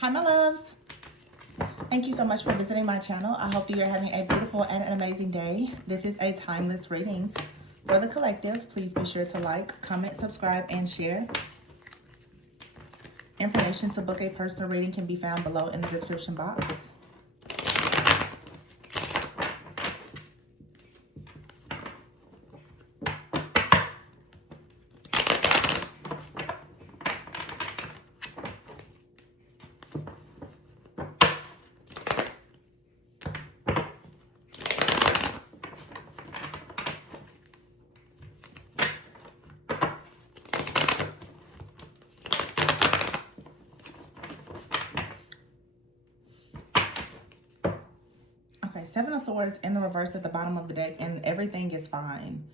Hi, my loves. Thank you so much for visiting my channel. I hope that you're having a beautiful and an amazing day. This is a timeless reading for the collective. Please be sure to like, comment, subscribe, and share. Information to book a personal reading can be found below in the description box. Okay, Seven of Swords in the reverse at the bottom of the deck, and everything is fine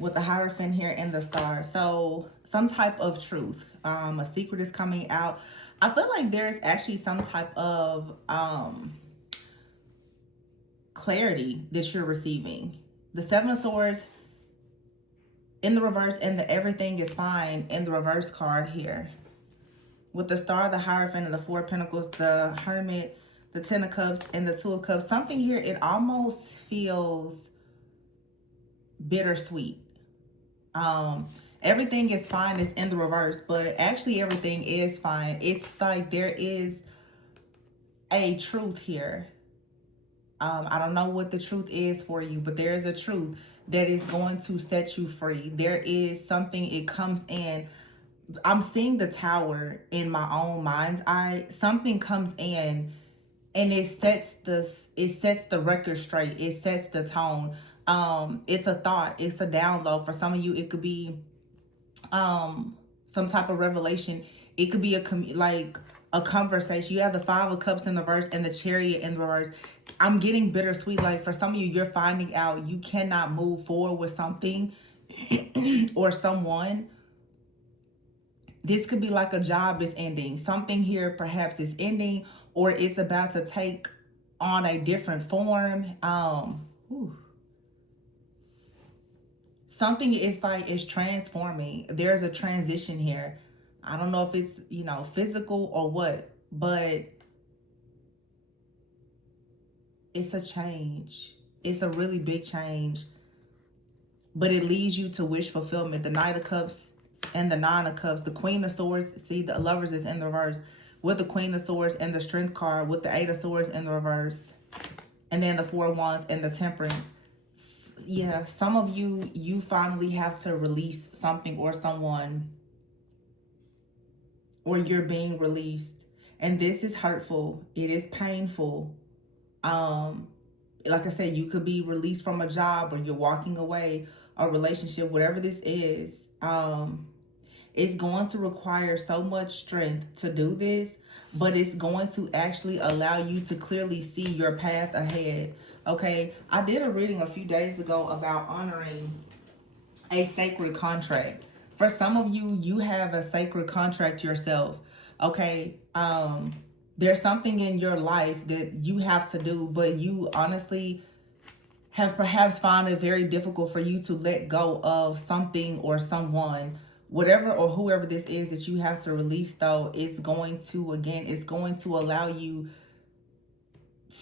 with the Hierophant here and the Star. So some type of truth, a secret is coming out. I feel like there's actually some type of clarity that you're receiving. The Seven of Swords in the reverse and the everything is fine in the reverse card here. With the Star, the Hierophant, and the Four of Pentacles, the Hermit, the Ten of Cups, and the Two of Cups. Something here, it almost feels bittersweet. Everything is fine is in the reverse, but actually everything is fine. It's like there is a truth here. I don't know what the truth is for you, but there is a truth that is going to set you free. There is something, it comes in. I'm seeing the Tower in my own mind's eye. Something comes in and it sets the record straight. It sets the tone. It's a thought, it's a download. For some of you, it could be some type of revelation. It could be a conversation. You have the Five of Cups in the reverse and the Chariot in the reverse. I'm getting bittersweet. Like for some of you, you're finding out you cannot move forward with something or someone. This could be like a job is ending. Something here perhaps is ending, or it's about to take on a different form. Something is transforming. There's a transition here. I don't know if it's, physical or what, but it's a change. It's a really big change, but it leads you to wish fulfillment. The Knight of Cups and the Nine of Cups, the Queen of Swords. See, the Lovers is in the reverse with the Queen of Swords and the Strength card, with the Eight of Swords in the reverse, and then the Four of Wands and the Temperance. Yeah, some of you finally have to release something or someone, or you're being released, and this is hurtful. It is painful. Like I said, you could be released from a job, or you're walking away, a relationship, whatever this is. It's going to require so much strength to do this, but it's going to actually allow you to clearly see your path ahead. Okay, I did a reading a few days ago about honoring a sacred contract. For some of you, you have a sacred contract yourself. Okay, there's something in your life that you have to do, but you honestly have perhaps found it very difficult for you to let go of something or someone. Whatever or whoever this is that you have to release, though, it's going to allow you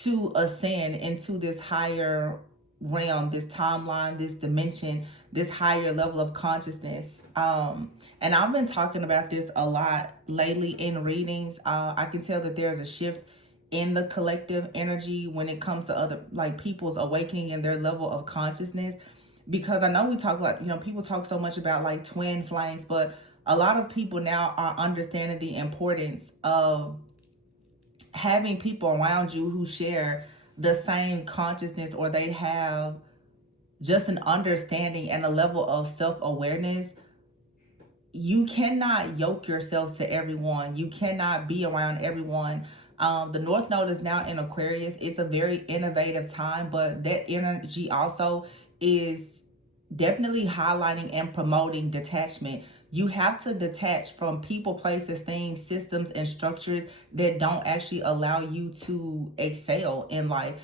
to ascend into this higher realm, this timeline, this dimension, this higher level of consciousness. And I've been talking about this a lot lately in readings. I can tell that there's a shift in the collective energy when it comes to other, like, people's awakening and their level of consciousness. Because I know we talk like, people talk so much about like twin flames, but a lot of people now are understanding the importance of having people around you who share the same consciousness, or they have just an understanding and a level of self-awareness. You cannot yoke yourself to everyone. You cannot be around everyone. The North Node is now in Aquarius. It's a very innovative time, but that energy also is definitely highlighting and promoting detachment. You have to detach from people, places, things, systems, and structures that don't actually allow you to excel in life.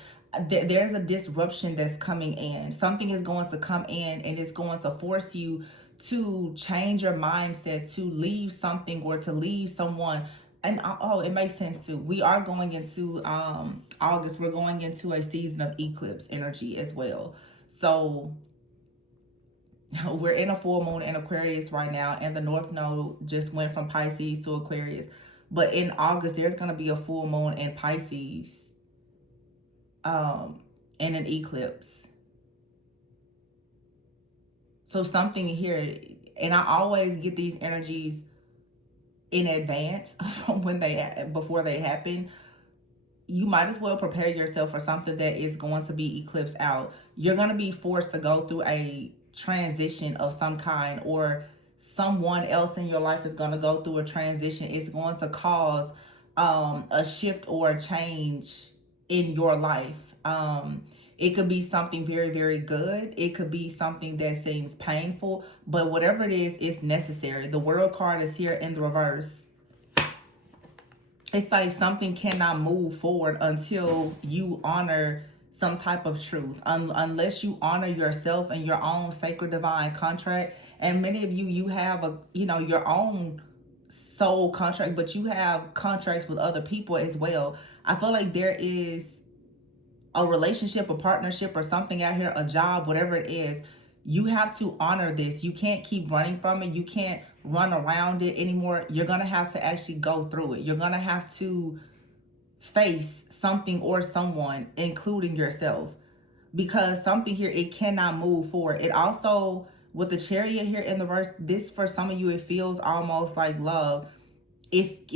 There's a disruption that's coming in. Something is going to come in and it's going to force you to change your mindset, to leave something or to leave someone and oh, it makes sense too. We are going into August. We're going into a season of eclipse energy as well. So we're in a full moon in Aquarius right now, and the North Node just went from Pisces to Aquarius. But in August, there's going to be a full moon in Pisces, and an eclipse. So something here, and I always get these energies in advance from before they happen. You might as well prepare yourself for something that is going to be eclipsed out. You're going to be forced to go through a transition of some kind, or someone else in your life is going to go through a transition. It's going to cause a shift or a change in your life. It could be something very, very good. It could be something that seems painful, but whatever it is, it's necessary. The World card is here in the reverse. It's like something cannot move forward until you honor some type of truth. Unless you honor yourself and your own sacred divine contract. And many of you have your own soul contract, but you have contracts with other people as well. I feel like there is a relationship, a partnership, or something out here, a job, whatever it is. You have to honor this. You can't keep running from it. You can't run around it anymore. You're going to have to actually go through it. You're going to have to face something or someone, including yourself, because something here, it cannot move forward. It also, with the Chariot here in the verse, this for some of you, it feels almost like love. It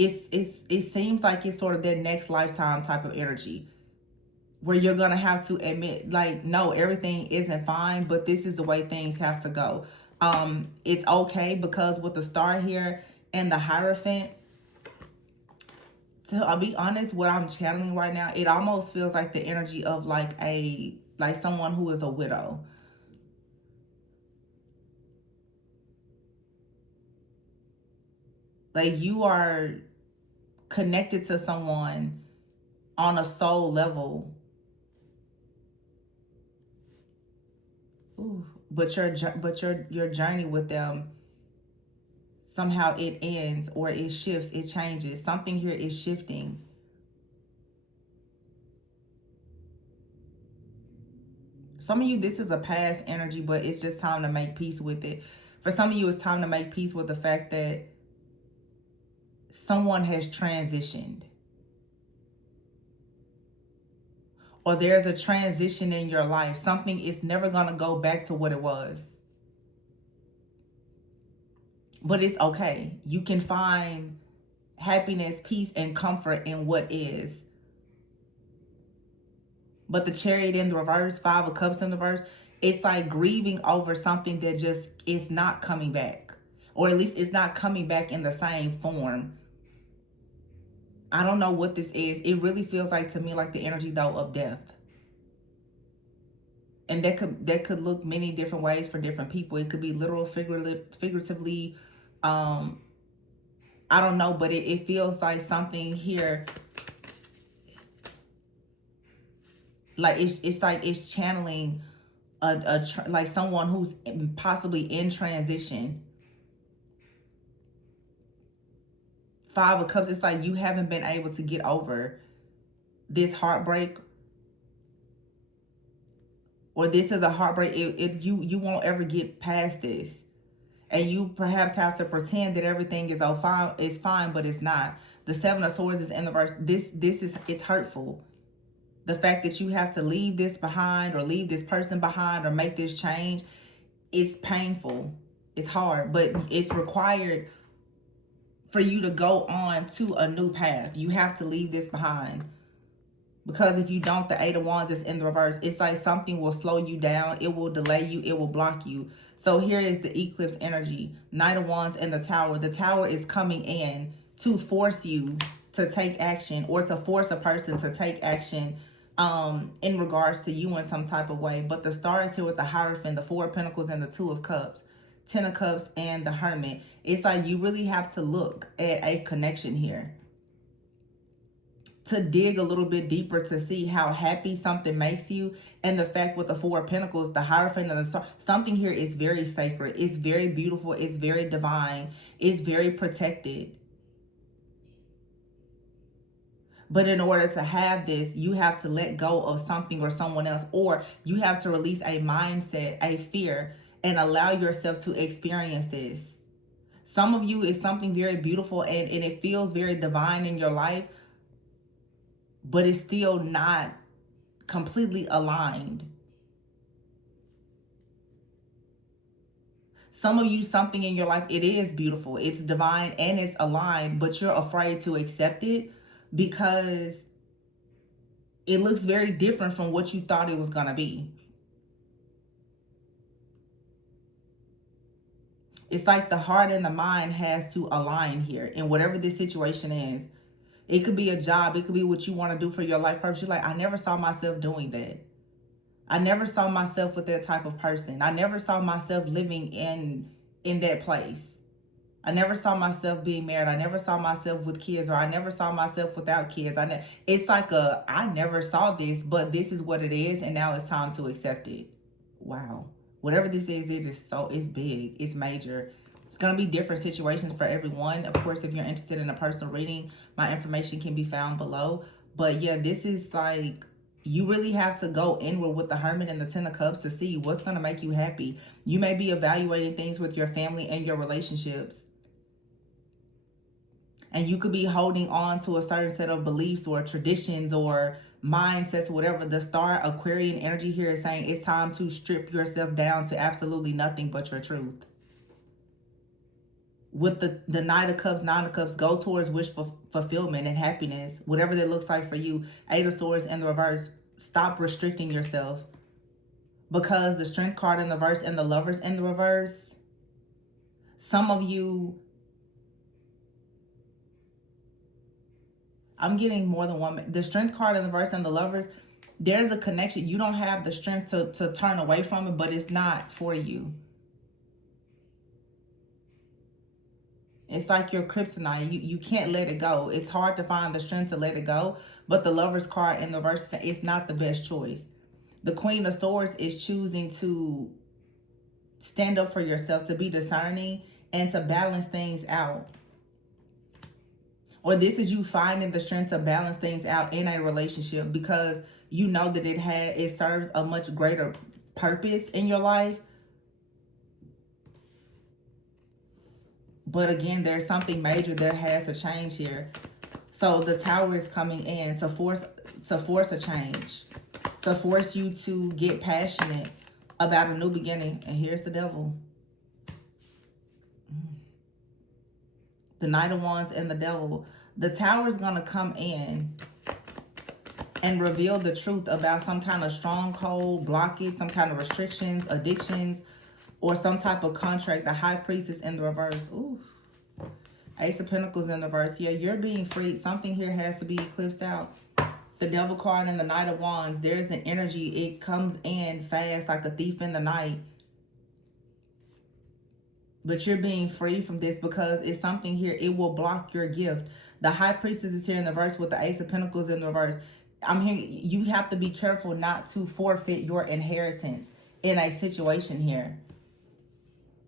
seems like it's sort of that next lifetime type of energy, where you're going to have to admit, like, no, everything isn't fine, but this is the way things have to go. It's okay, because with the Star here and the Hierophant, I'll be honest, what I'm channeling right now, it almost feels like the energy of like someone who is a widow. Like, you are connected to someone on a soul level. Ooh, but your journey with them, somehow it ends, or it shifts, it changes. Something here is shifting. Some of you, this is a past energy, but it's just time to make peace with it. For some of you, it's time to make peace with the fact that someone has transitioned, or there's a transition in your life. Something is never going to go back to what it was. But it's okay. You can find happiness, peace, and comfort in what is. But the Chariot in the reverse, 5 of Cups in the reverse, it's like grieving over something that just is not coming back. Or at least it's not coming back in the same form. I don't know what this is. It really feels like, to me, like the energy, though, of death. And that could look many different ways for different people. It could be literal, figuratively. I don't know, but it feels like something here. Like it's like it's channeling like someone who's possibly in transition. 5 of Cups, it's like you haven't been able to get over this heartbreak, or this is a heartbreak. You won't ever get past this, and you perhaps have to pretend that everything is fine, but it's not. The 7 of Swords is in the verse. It's hurtful. The fact that you have to leave this behind, or leave this person behind, or make this change, it's painful. It's hard, but it's required for you to go on to a new path. You have to leave this behind. Because if you don't, the 8 of Wands is in the reverse. It's like something will slow you down. It will delay you. It will block you. So here is the eclipse energy. Knight of Wands and the Tower. The Tower is coming in to force you to take action, or to force a person to take action in regards to you in some type of way. But the Star is here with the Hierophant, the 4 of Pentacles, and the 2 of Cups. 10 of Cups and the Hermit. It's like you really have to look at a connection here, to dig a little bit deeper, to see how happy something makes you. And the fact with the 4 of Pentacles, the Hierophant, and the Star, something here is very sacred. It's very beautiful. It's very divine. It's very protected. But in order to have this, you have to let go of something or someone else, or you have to release a mindset, a fear, and allow yourself to experience this. Some of you is something very beautiful and it feels very divine in your life, but it's still not completely aligned. Some of you, something in your life, it is beautiful, it's divine, and it's aligned, but you're afraid to accept it because it looks very different from what you thought it was going to be. It's like the heart and the mind has to align here in whatever this situation is. It could be a job. It could be what you want to do for your life purpose. You're like, I never saw myself doing that. I never saw myself with that type of person. I never saw myself living in that place. I never saw myself being married. I never saw myself with kids, or I never saw myself without kids. It's like I never saw this, but this is what it is, and now it's time to accept it. Wow. Whatever this is, it's big, it's major. It's going to be different situations for everyone. Of course, if you're interested in a personal reading, my information can be found below. But yeah, this is like, you really have to go inward with the Hermit and the Ten of Cups to see what's going to make you happy. You may be evaluating things with your family and your relationships. And you could be holding on to a certain set of beliefs or traditions or mindsets, whatever. The star Aquarian energy here is saying it's time to strip yourself down to absolutely nothing but your truth. With the Knight of Cups, Nine of Cups, go towards wish fulfillment and happiness, whatever that looks like for you. Eight of Swords in the reverse. Stop restricting yourself, because the Strength card in the reverse and the Lovers in the reverse, some of you, I'm getting more than one. The Strength card in the reverse and the Lovers, there's a connection. You don't have the strength to turn away from it, but it's not for you. It's like your kryptonite. You can't let it go. It's hard to find the strength to let it go. But the Lover's card in the reverse, it's not the best choice. The Queen of Swords is choosing to stand up for yourself, to be discerning, and to balance things out. Or this is you finding the strength to balance things out in a relationship, because you know that it serves a much greater purpose in your life. But again, there's something major that has to change here. So the Tower is coming in to force a change, to force you to get passionate about a new beginning. And here's the Devil. The Knight of Wands and the Devil. The Tower is going to come in and reveal the truth about some kind of stronghold, blockage, some kind of restrictions, addictions, or some type of contract. The High Priestess in the reverse. Ooh. Ace of Pentacles in the reverse. Yeah, you're being freed. Something here has to be eclipsed out. The Devil card and the Knight of Wands. There's an energy. It comes in fast like a thief in the night. But you're being free from this because it's something here. It will block your gift. The High Priestess is here in the reverse with the Ace of Pentacles in the reverse. I'm hearing you have to be careful not to forfeit your inheritance in a situation here.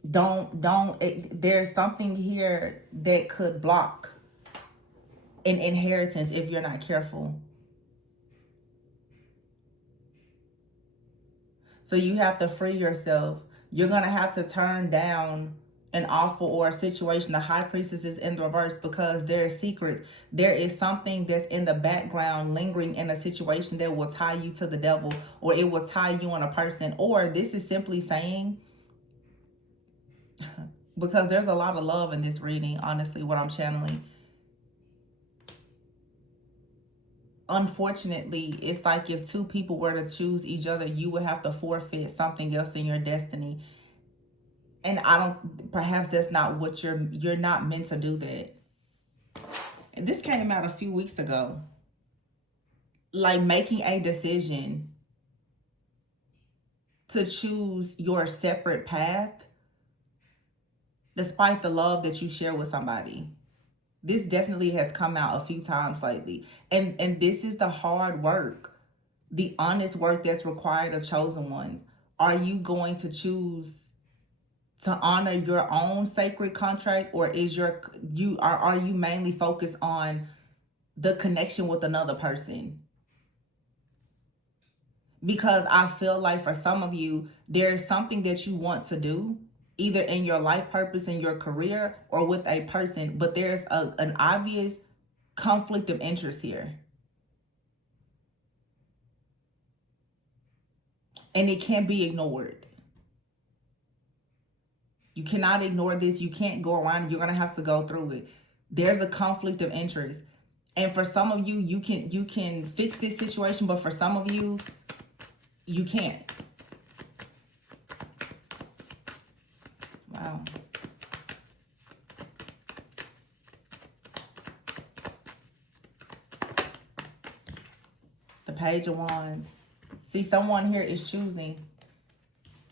There's something here that could block an inheritance if you're not careful. So you have to free yourself. You're going to have to turn down an offer or a situation. The High Priestess is in the reverse because there are secrets. There is something that's in the background lingering in a situation that will tie you to the devil, or it will tie you on a person. Or this is simply saying, because there's a lot of love in this reading, honestly, what I'm channeling. Unfortunately, it's like if two people were to choose each other, you would have to forfeit something else in your destiny. And perhaps that's not what you're not meant to do that. And this came out a few weeks ago. Like making a decision to choose your separate path despite the love that you share with somebody. This definitely has come out a few times lately. And this is the hard work, the honest work that's required of chosen ones. Are you going to choose to honor your own sacred contract, or are you mainly focused on the connection with another person. Because I feel like for some of you, there is something that you want to do, either in your life purpose, in your career, or with a person, but there's an obvious conflict of interest here. And it can't be ignored. You cannot ignore this. You can't go around. You're going to have to go through it. There's a conflict of interest. And for some of you, you can fix this situation, but for some of you, you can't. Wow. The Page of Wands. See, someone here is choosing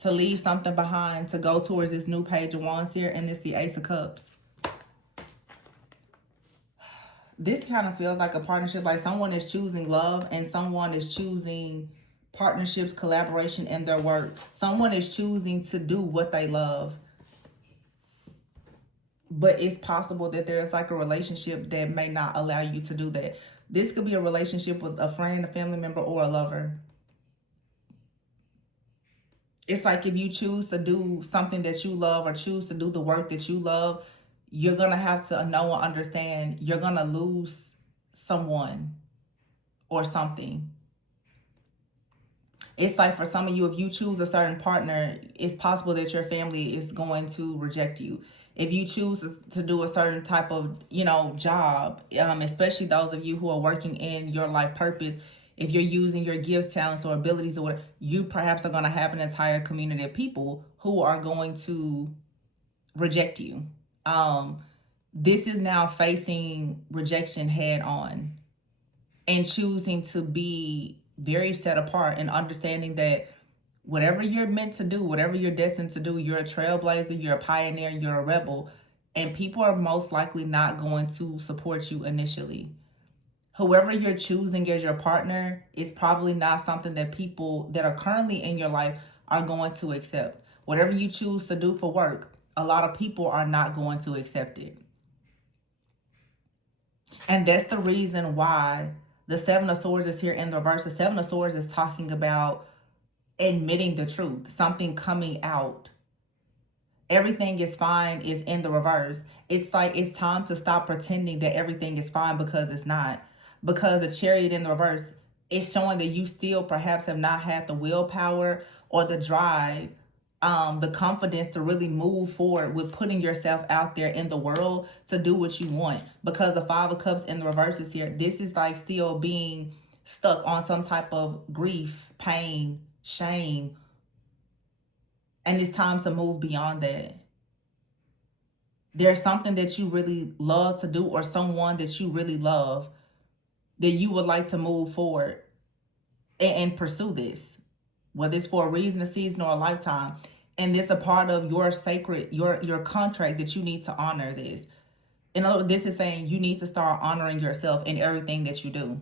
to leave something behind to go towards this new Page of Wands here, and it's the Ace of Cups. This kind of feels like a partnership, like someone is choosing love and someone is choosing partnerships, collaboration in their work. Someone is choosing to do what they love. But it's possible that there's like a relationship that may not allow you to do that. This could be a relationship with a friend, a family member, or a lover. It's like if you choose to do something that you love or choose to do the work that you love, you're going to have to know and understand you're going to lose someone or something. It's like for some of you, if you choose a certain partner, it's possible that your family is going to reject you. If you choose to do a certain type of, job, especially those of you who are working in your life purpose, if you're using your gifts, talents, or abilities, or whatever, you perhaps are going to have an entire community of people who are going to reject you. This is now facing rejection head on and choosing to be very set apart and understanding that whatever you're meant to do, whatever you're destined to do, you're a trailblazer, you're a pioneer, you're a rebel, and people are most likely not going to support you initially. Whoever you're choosing as your partner is probably not something that people that are currently in your life are going to accept. Whatever you choose to do for work, a lot of people are not going to accept it. And that's the reason why the Seven of Swords is here in the reverse. The Seven of Swords is talking about admitting the truth, something coming out. Everything is fine is in the reverse. It's like it's time to stop pretending that everything is fine because it's not. Because the Chariot in the reverse is showing that you still perhaps have not had the willpower or the drive, the confidence to really move forward with putting yourself out there in the world to do what you want. Because the Five of Cups in the reverse is here. This is like still being stuck on some type of grief, pain, shame. And it's time to move beyond that. There's something that you really love to do or someone that you really love that you would like to move forward and pursue this, whether it's for a reason, a season, or a lifetime. And it's a part of your sacred, your contract that you need to honor this. In other words, this is saying you need to start honoring yourself in everything that you do.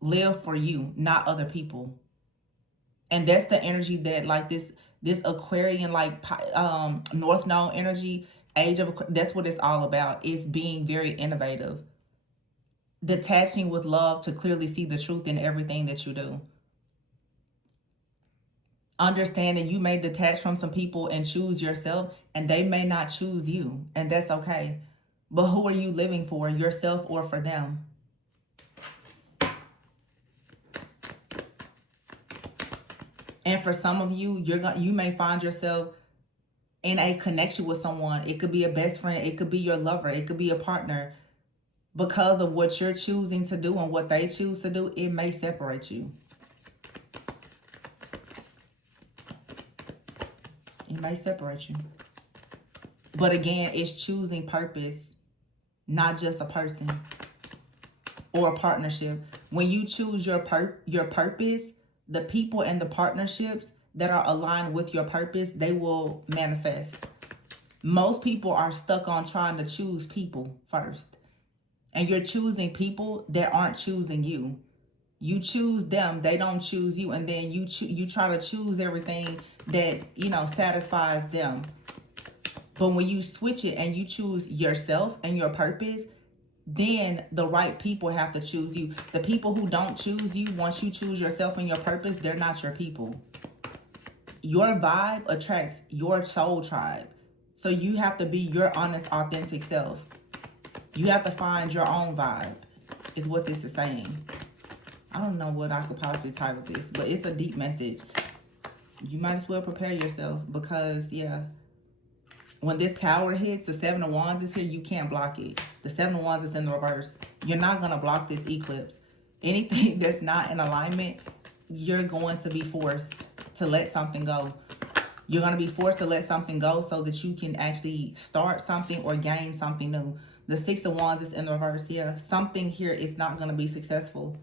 Live for you, not other people. And that's the energy that like this Aquarian, like North Node energy, age of, that's what it's all about. It's being very innovative. Detaching with love to clearly see the truth in everything that you do. Understand that you may detach from some people and choose yourself, and they may not choose you, and that's okay. But who are you living for, yourself or for them? And for some of you, you may find yourself in a connection with someone. It could be a best friend, it could be your lover, it could be a partner. Because of what you're choosing to do and what they choose to do, it may separate you. It may separate you. But again, it's choosing purpose, not just a person or a partnership. When you choose your purpose, the people and the partnerships that are aligned with your purpose, they will manifest. Most people are stuck on trying to choose people first. And you're choosing people that aren't choosing you. You choose them, they don't choose you, and then you try to choose everything that, satisfies them. But when you switch it and you choose yourself and your purpose, then the right people have to choose you. The people who don't choose you, once you choose yourself and your purpose, they're not your people. Your vibe attracts your soul tribe. So you have to be your honest, authentic self. You have to find your own vibe, is what this is saying. I don't know what I could possibly title this, but it's a deep message. You might as well prepare yourself because, yeah, when this tower hits, the Seven of Wands is here, you can't block it. The Seven of Wands is in the reverse. You're not going to block this eclipse. Anything that's not in alignment, you're going to be forced to let something go. You're going to be forced to let something go so that you can actually start something or gain something new. The Six of Wands is in the reverse. Yeah, something here is not going to be successful.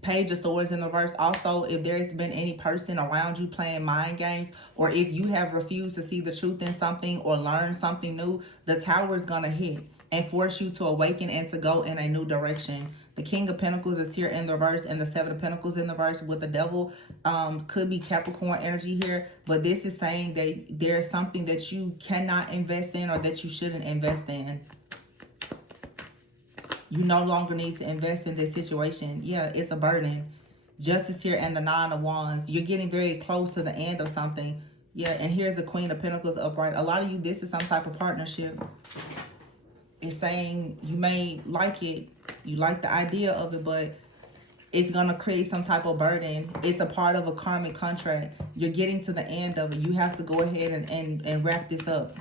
Page of Swords in the reverse. Also, if there's been any person around you playing mind games, or if you have refused to see the truth in something or learn something new, the tower is going to hit and force you to awaken and to go in a new direction. The King of Pentacles is here in the reverse, and the Seven of Pentacles in the reverse with the Devil. Could be Capricorn energy here, but this is saying that there's something that you cannot invest in or that you shouldn't invest in. You no longer need to invest in this situation. Yeah, it's a burden. Justice here and the Nine of Wands. You're getting very close to the end of something. Yeah, and here's the Queen of Pentacles upright. A lot of you, this is some type of partnership. It's saying you may like it. You like the idea of it, but it's going to create some type of burden. It's a part of a karmic contract. You're getting to the end of it. You have to go ahead and wrap this up.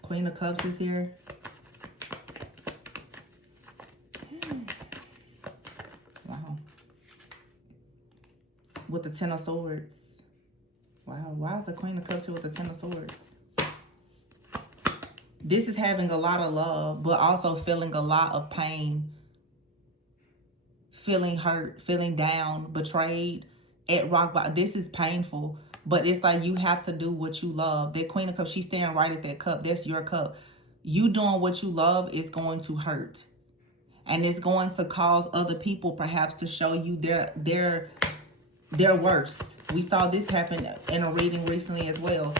Queen of Cups is here. Wow. With the Ten of Swords. Wow. Why is the Queen of Cups here with the Ten of Swords? This is having a lot of love, but also feeling a lot of pain. Feeling hurt, feeling down, betrayed, at rock bottom. This is painful, but it's like you have to do what you love. That Queen of Cups, she's staring right at that cup. That's your cup. You doing what you love is going to hurt. And it's going to cause other people perhaps to show you their worst. We saw this happen in a reading recently as well.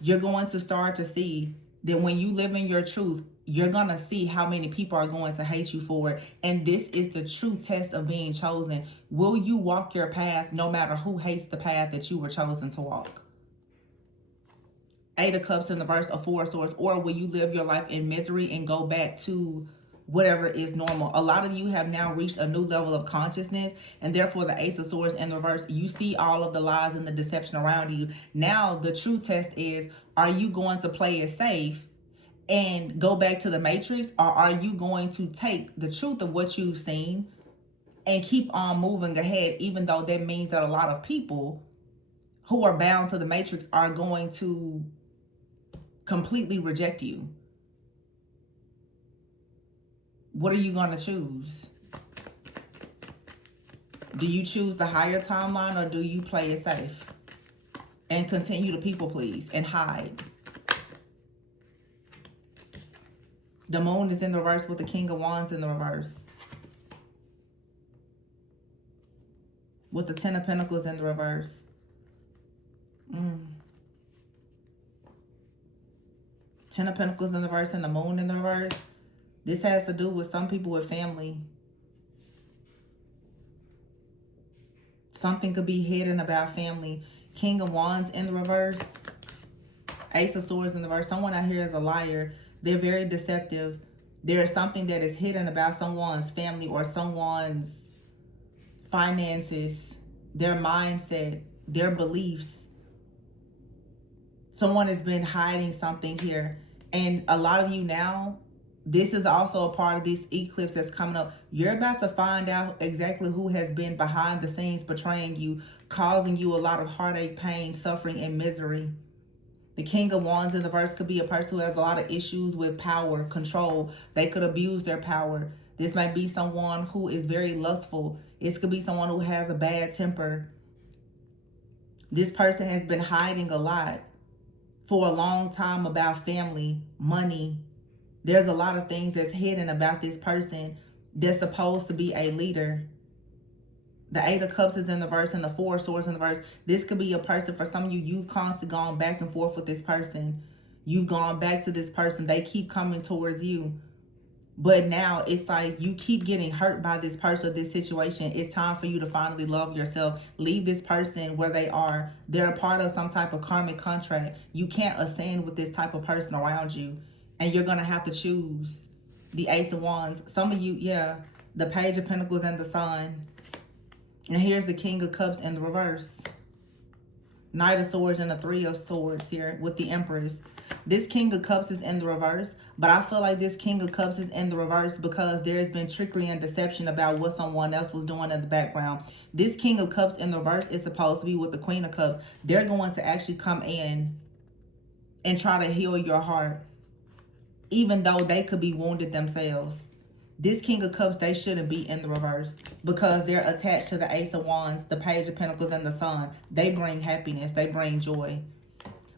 You're going to start to see that when you live in your truth, you're going to see how many people are going to hate you for it. And this is the true test of being chosen. Will you walk your path no matter who hates the path that you were chosen to walk? Eight of Cups in the reverse, a Four of Swords. Or will you live your life in misery and go back to whatever is normal? A lot of you have now reached a new level of consciousness, and therefore the Ace of Swords in the reverse, you see all of the lies and the deception around you. Now the true test is, are you going to play it safe and go back to the matrix, or are you going to take the truth of what you've seen and keep on moving ahead, even though that means that a lot of people who are bound to the matrix are going to completely reject you? What are you going to choose? Do you choose the higher timeline, or do you play it safe and continue to people please and hide? The Moon is in the reverse with the King of Wands in the reverse. With the Ten of Pentacles in the reverse. Ten of Pentacles in the reverse and the Moon in the reverse. This has to do with some people with family. Something could be hidden about family. King of Wands in the reverse. Ace of Swords in the reverse. Someone out here is a liar. They're very deceptive. There is something that is hidden about someone's family or someone's finances, their mindset, their beliefs. Someone has been hiding something here. And a lot of you now, this is also a part of this eclipse that's coming up. You're about to find out exactly who has been behind the scenes betraying you, causing you a lot of heartache, pain, suffering, and misery. The King of Wands in the verse could be a person who has a lot of issues with power, control. They could abuse their power. This might be someone who is very lustful. This could be someone who has a bad temper. This person has been hiding a lot for a long time about family, money. There's a lot of things that's hidden about this person that's supposed to be a leader. The Eight of Cups is in the verse and the Four of Swords in the verse. This could be a person, for some of you, you've constantly gone back and forth with this person. You've gone back to this person. They keep coming towards you. But now it's like you keep getting hurt by this person or this situation. It's time for you to finally love yourself. Leave this person where they are. They're a part of some type of karmic contract. You can't ascend with this type of person around you. And you're going to have to choose the Ace of Wands. Some of you, yeah, the Page of Pentacles and the Sun. And here's the King of Cups in the reverse. Knight of Swords and the Three of Swords here with the Empress. This King of Cups is in the reverse, but I feel like this King of Cups is in the reverse because there has been trickery and deception about what someone else was doing in the background. This King of Cups in the reverse is supposed to be with the Queen of Cups. They're going to actually come in and try to heal your heart, even though they could be wounded themselves. This King of Cups, they shouldn't be in the reverse because they're attached to the Ace of Wands, the Page of Pentacles, and the Sun. They bring happiness. They bring joy.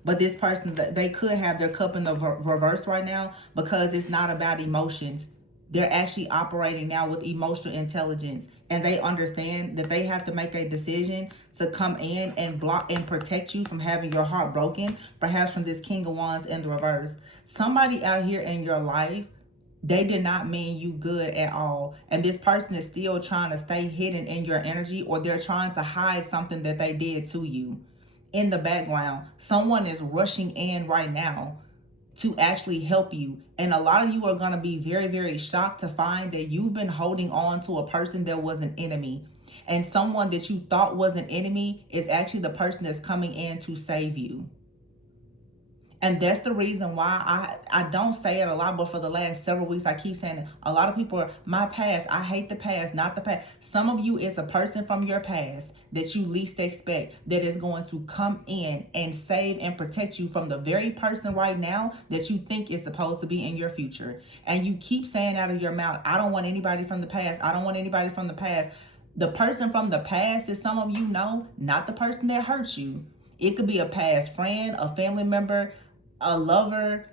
But this person, they could have their cup in the reverse right now because it's not about emotions. They're actually operating now with emotional intelligence. And they understand that they have to make a decision to come in and block and protect you from having your heart broken, perhaps from this King of Wands in the reverse. Somebody out here in your life, they did not mean you good at all. And this person is still trying to stay hidden in your energy, or they're trying to hide something that they did to you. In the background, someone is rushing in right now to actually help you. And a lot of you are going to be very, very shocked to find that you've been holding on to a person that was an enemy. And someone that you thought was an enemy is actually the person that's coming in to save you. And that's the reason why I don't say it a lot, but for the last several weeks, I keep saying it. A lot of people are, my past, I hate the past, not the past. Some of you, it's a person from your past that you least expect that is going to come in and save and protect you from the very person right now that you think is supposed to be in your future. And you keep saying out of your mouth, I don't want anybody from the past. I don't want anybody from the past. The person from the past is some of you know, not the person that hurts you. It could be a past friend, a family member, a lover,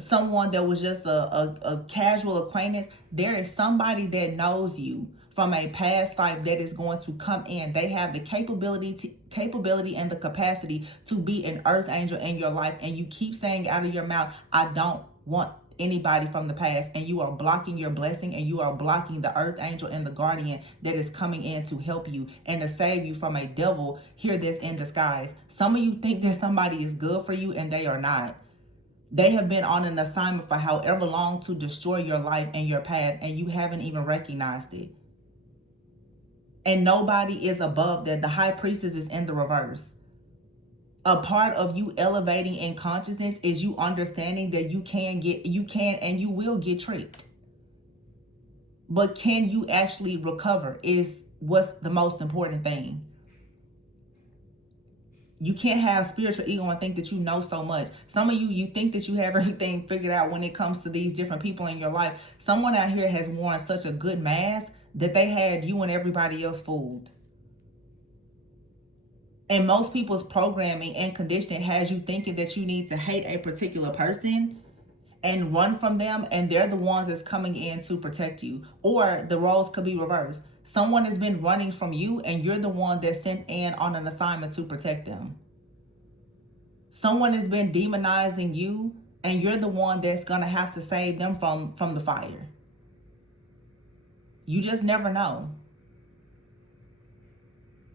someone that was just a casual acquaintance. There is somebody that knows you from a past life that is going to come in. They have the capability and the capacity to be an earth angel in your life. And you keep saying out of your mouth, I don't want anybody from the past, and you are blocking your blessing, and you are blocking the earth angel and the guardian that is coming in to help you and to save you from a devil here that's in disguise. Some of you think that somebody is good for you and they are not. They have been on an assignment for however long to destroy your life and your path, and you haven't even recognized it. And nobody is above that. The high priestess is in the reverse. A part of you elevating in consciousness is you understanding that you can and you will get tricked. But can you actually recover is what's the most important thing. You can't have spiritual ego and think that you know so much. Some of you think that you have everything figured out when it comes to these different people in your life. Someone out here has worn such a good mask that they had you and everybody else fooled. And most people's programming and conditioning has you thinking that you need to hate a particular person and run from them, and they're the ones that's coming in to protect you. Or the roles could be reversed. Someone has been running from you and you're the one that's sent in on an assignment to protect them. Someone has been demonizing you and you're the one that's going to have to save them from the fire. You just never know.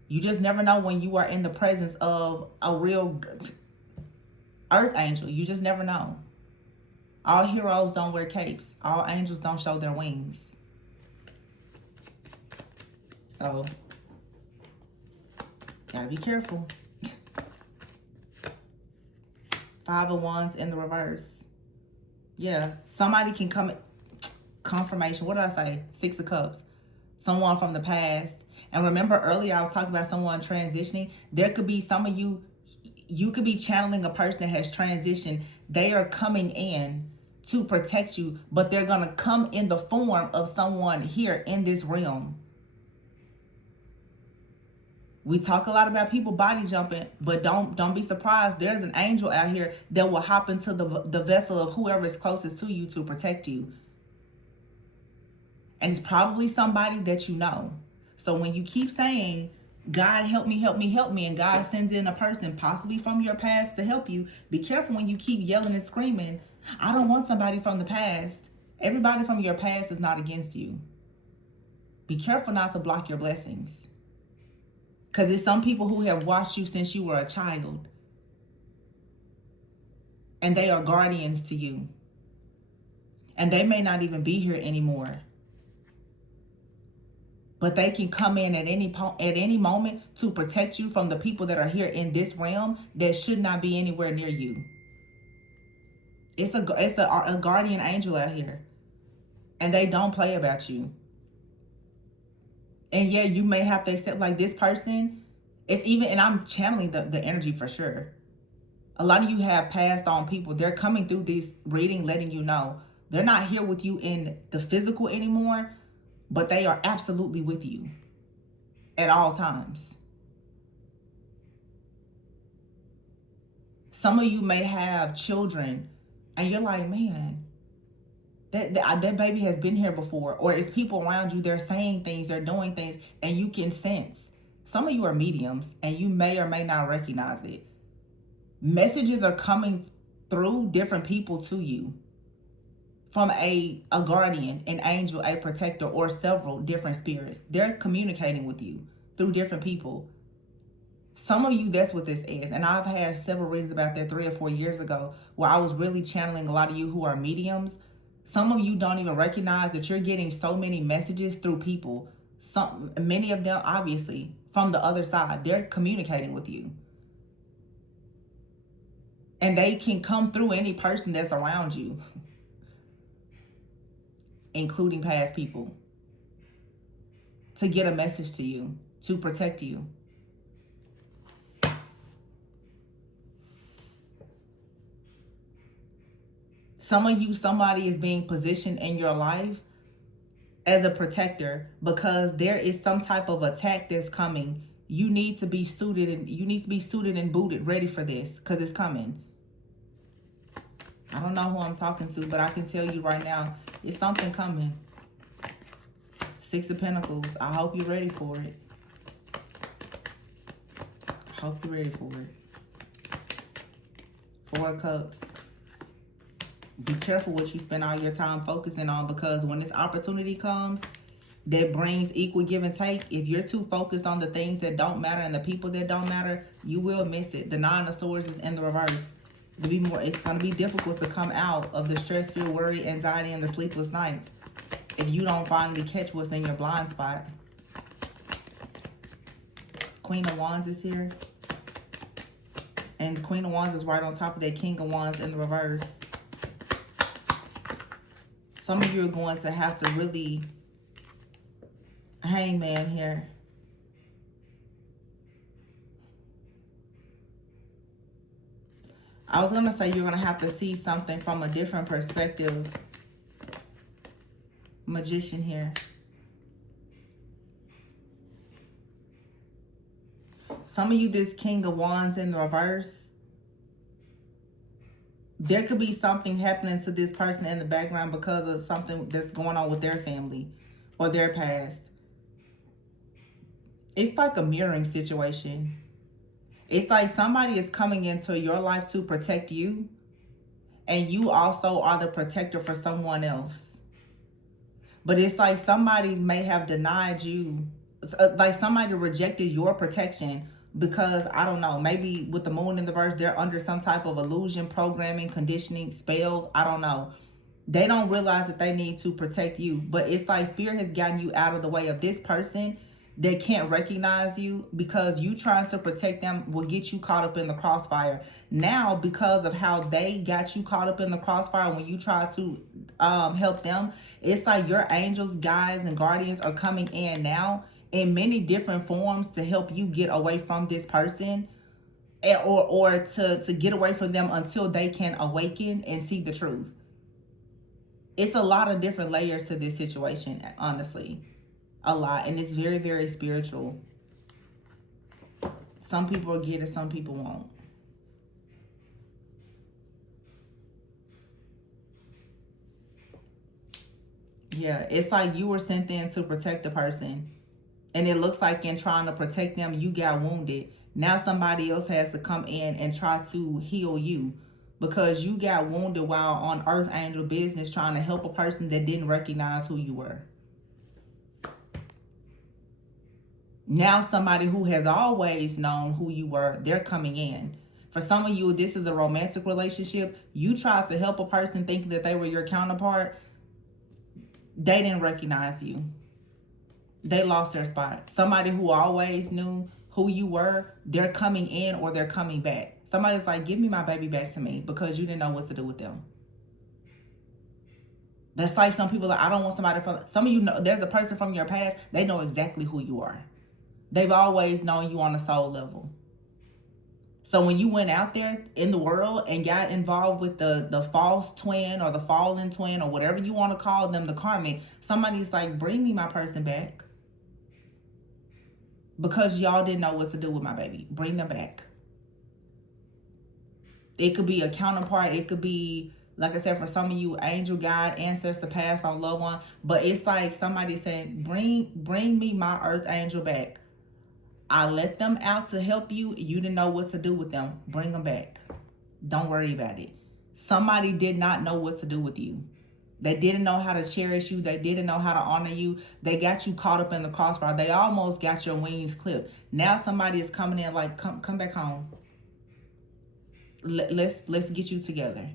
You just never know when you are in the presence of a real earth angel. You just never know. All heroes don't wear capes. All angels don't show their wings. So, gotta be careful. 5 of Wands in the reverse. Yeah, somebody can come. Confirmation. What did I say? 6 of Cups. Someone from the past. And remember earlier I was talking about someone transitioning. There could be some of you. You could be channeling a person that has transitioned. They are coming in to protect you, but they're gonna come in the form of someone here in this realm. We talk a lot about people body jumping, but don't be surprised. There's an angel out here that will hop into the vessel of whoever is closest to you to protect you. And it's probably somebody that you know. So when you keep saying God help me, help me, help me, and God sends in a person possibly from your past to help you. Be careful when you keep yelling and screaming, I don't want somebody from the past. Everybody from your past is not against you. Be careful not to block your blessings. Because it's some people who have watched you since you were a child. And they are guardians to you. And they may not even be here anymore. But they can come in at any moment to protect you from the people that are here in this realm that should not be anywhere near you. It's a guardian angel out here. And they don't play about you. And yeah, you may have to accept, like, this person, it's even, and I'm channeling the energy for sure. A lot of you have passed on people. They're coming through this reading, letting you know they're not here with you in the physical anymore, but they are absolutely with you at all times. Some of you may have children and you're like, man, that baby has been here before. Or it's people around you, they're saying things, they're doing things, and you can sense. Some of you are mediums and you may or may not recognize it. Messages are coming through different people to you from a guardian, an angel, a protector, or several different spirits. They're communicating with you through different people. Some of you, that's what this is. And I've had several readings about that 3 or 4 years ago where I was really channeling a lot of you who are mediums. Some of you don't even recognize that you're getting so many messages through people. Many of them, obviously, from the other side. They're communicating with you. And they can come through any person that's around you, including past people, to get a message to you, to protect you. Some of you, somebody is being positioned in your life as a protector because there is some type of attack that's coming. You need to be suited and booted, ready for this, because it's coming. I don't know who I'm talking to, but I can tell you right now, it's something coming. 6 of Pentacles. I hope you're ready for it. I hope you're ready for it. 4 of Cups. Be careful what you spend all your time focusing on, because when this opportunity comes that brings equal give and take, if you're too focused on the things that don't matter and the people that don't matter, you will miss it. The 9 of Swords is in the reverse. It's going to be difficult to come out of the stress, fear, worry, anxiety, and the sleepless nights if you don't finally catch what's in your blind spot. Queen of Wands is here. And Queen of Wands is right on top of that King of Wands in the reverse. Some of you are going to have to really, Hangman here. I was going to say you're going to have to see something from a different perspective. Magician here. Some of you, this King of Wands in the reverse, there could be something happening to this person in the background because of something that's going on with their family or their past. It's like a mirroring situation. It's like somebody is coming into your life to protect you, and you also are the protector for someone else. But it's like somebody may have denied you, like somebody rejected your protection because, I don't know, maybe with the Moon in the verse, they're under some type of illusion, programming, conditioning, spells. I don't know. They don't realize that they need to protect you. But it's like Spirit has gotten you out of the way of this person. They can't recognize you because you trying to protect them will get you caught up in the crossfire. Now, because of how they got you caught up in the crossfire when you try to help them, it's like your angels, guides, and guardians are coming in now in many different forms to help you get away from this person, or to get away from them until they can awaken and see the truth. It's a lot of different layers to this situation, honestly. A lot. And it's very, very spiritual. Some people will get it, some people won't. Yeah, it's like you were sent in to protect the person. And it looks like in trying to protect them, you got wounded. Now somebody else has to come in and try to heal you because you got wounded while on earth angel business trying to help a person that didn't recognize who you were. Now somebody who has always known who you were, they're coming in. For some of you, this is a romantic relationship. You tried to help a person thinking that they were your counterpart. They didn't recognize you. They lost their spot. Somebody who always knew who you were, they're coming in or they're coming back. Somebody's like, give me my baby back to me because you didn't know what to do with them. That's like some people, like, I don't want somebody from, some of you know, there's a person from your past, they know exactly who you are. They've always known you on a soul level. So when you went out there in the world and got involved with the false twin or the fallen twin or whatever you want to call them, the karmic, somebody's like, bring me my person back. Because y'all didn't know what to do with my baby. Bring them back. It could be a counterpart. It could be, like I said, for some of you, angel, guide, ancestor, past, on loved one. But it's like somebody saying, bring me my earth angel back. I let them out to help you. You didn't know what to do with them. Bring them back. Don't worry about it. Somebody did not know what to do with you. They didn't know how to cherish you. They didn't know how to honor you. They got you caught up in the crossfire. They almost got your wings clipped. Now somebody is coming in like, come back home. Let's get you together.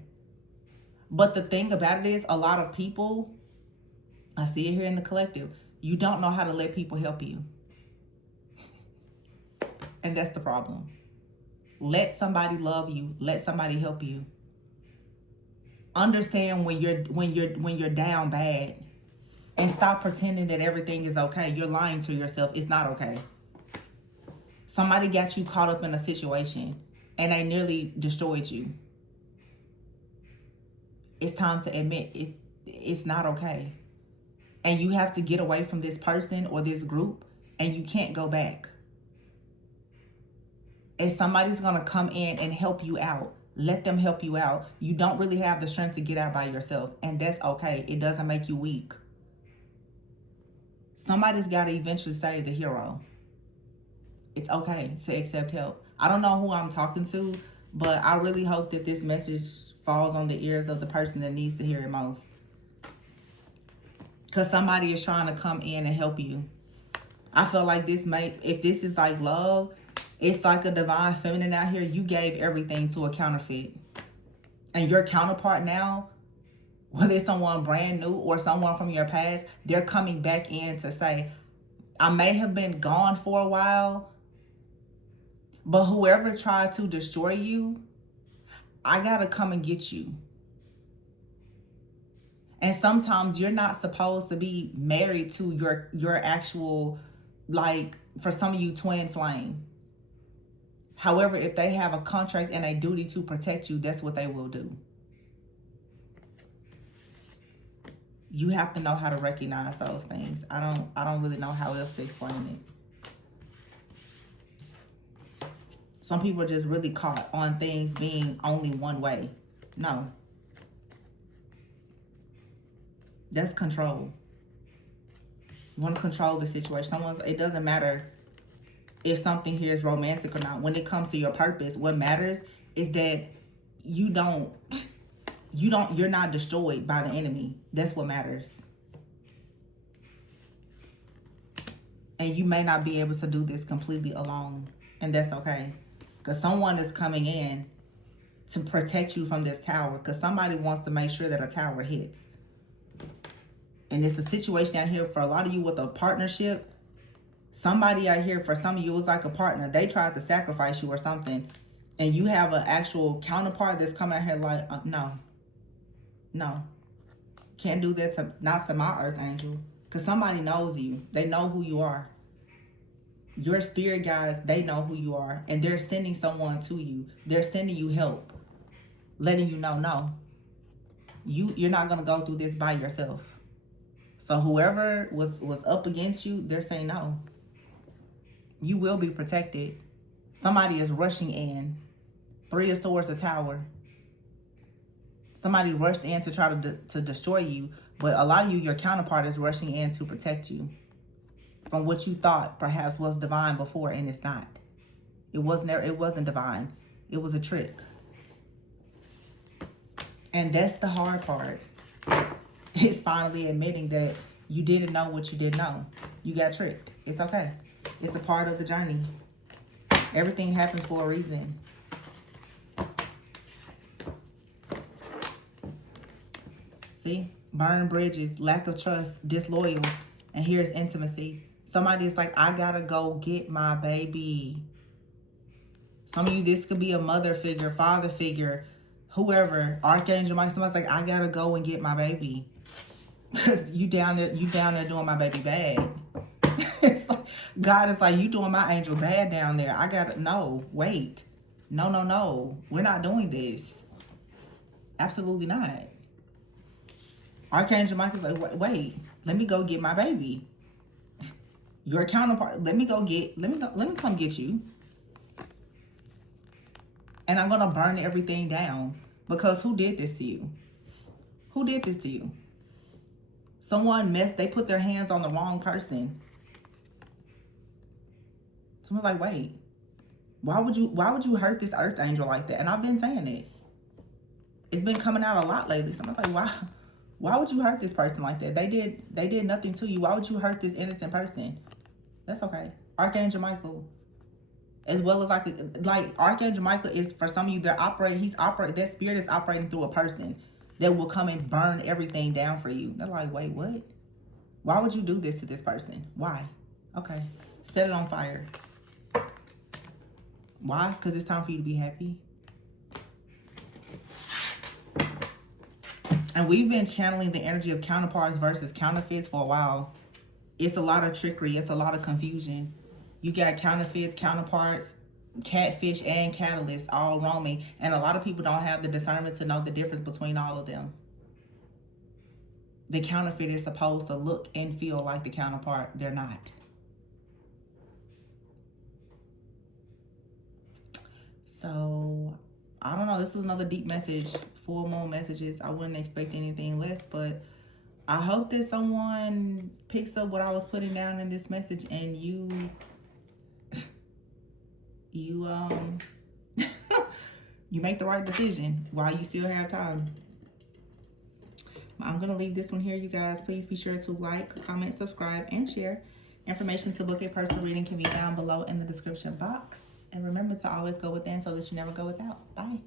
But the thing about it is, a lot of people, I see it here in the collective, you don't know how to let people help you. And that's the problem. Let somebody love you. Let somebody help you. Understand when you're down bad, and stop pretending that everything is okay. You're lying to yourself. It's not okay. Somebody got you caught up in a situation and they nearly destroyed you. It's time to admit it's not okay. And you have to get away from this person or this group, and you can't go back. And somebody's going to come in and help you out. Let them help you out. You don't really have the strength to get out by yourself. And that's okay. It doesn't make you weak. Somebody's got to eventually say the hero. It's okay to accept help. I don't know who I'm talking to, but I really hope that this message falls on the ears of the person that needs to hear it most. Because somebody is trying to come in and help you. I feel like if this is like love, it's like a divine feminine out here. You gave everything to a counterfeit. And your counterpart now, whether it's someone brand new or someone from your past, they're coming back in to say, I may have been gone for a while, but whoever tried to destroy you, I gotta come and get you. And sometimes you're not supposed to be married to your actual, like, for some of you, twin flame. However, if they have a contract and a duty to protect you, that's what they will do. You have to know how to recognize those things. I don't really know how else to explain it. Some people are just really caught on things being only one way. No. That's control. You want to control the situation. It doesn't matter if something here is romantic or not. When it comes to your purpose, what matters is that you're not destroyed by the enemy. That's what matters. And you may not be able to do this completely alone, and that's okay. Because someone is coming in to protect you from this tower, because somebody wants to make sure that a tower hits. And it's a situation out here for a lot of you with a partnership. Somebody out here, for some of you, is like a partner. They tried to sacrifice you or something. And you have an actual counterpart that's coming out here like, no. Can't do that not to my earth angel. Because somebody knows you. They know who you are. Your spirit guides, they know who you are. And they're sending someone to you. They're sending you help. Letting you know, no. You're not going to go through this by yourself. So whoever was up against you, they're saying no. You will be protected. Somebody is rushing in. 3 of Swords, a tower. Somebody rushed in to try to destroy you. But a lot of you, your counterpart is rushing in to protect you. from what you thought perhaps was divine before, and it's not. It wasn't divine. It was a trick. And that's the hard part. It's finally admitting that you didn't know what you didn't know. You got tricked. It's okay. It's a part of the journey. Everything happens for a reason. See? Burn bridges, lack of trust, disloyal. And here's intimacy. Somebody's like, I gotta go get my baby. Some of you, this could be a mother figure, father figure, whoever, Archangel Mike. Somebody's like, I gotta go and get my baby. Because you down there doing my baby bad. It's like, God is like, you doing my angel bad down there. I gotta, no, wait. No. We're not doing this. Absolutely not. Archangel Michael's like, wait, let me go get my baby. Your counterpart, let me come get you. And I'm gonna burn everything down. Because who did this to you? Who did this to you? They put their hands on the wrong person. Someone's like, wait, why would you hurt this earth angel like that? And I've been saying it. It's been coming out a lot lately. Someone's like, why would you hurt this person like that? They did nothing to you. Why would you hurt this innocent person? That's okay. Archangel Michael. As well as like Archangel Michael is, for some of you, that spirit is operating through a person that will come and burn everything down for you. They're like, wait, what? Why would you do this to this person? Why? Okay. Set it on fire. Why? Because it's time for you to be happy. And we've been channeling the energy of counterparts versus counterfeits for a while. It's a lot of trickery. It's a lot of confusion. You got counterfeits, counterparts, catfish, and catalysts all roaming. And a lot of people don't have the discernment to know the difference between all of them. The counterfeit is supposed to look and feel like the counterpart. They're not. So, I don't know. This is another deep message. Full moon messages. I wouldn't expect anything less, but I hope that someone picks up what I was putting down in this message and you make the right decision while you still have time. I'm going to leave this one here, you guys. Please be sure to like, comment, subscribe, and share. Information to book a personal reading can be found below in the description box. And remember to always go within so that you never go without. Bye.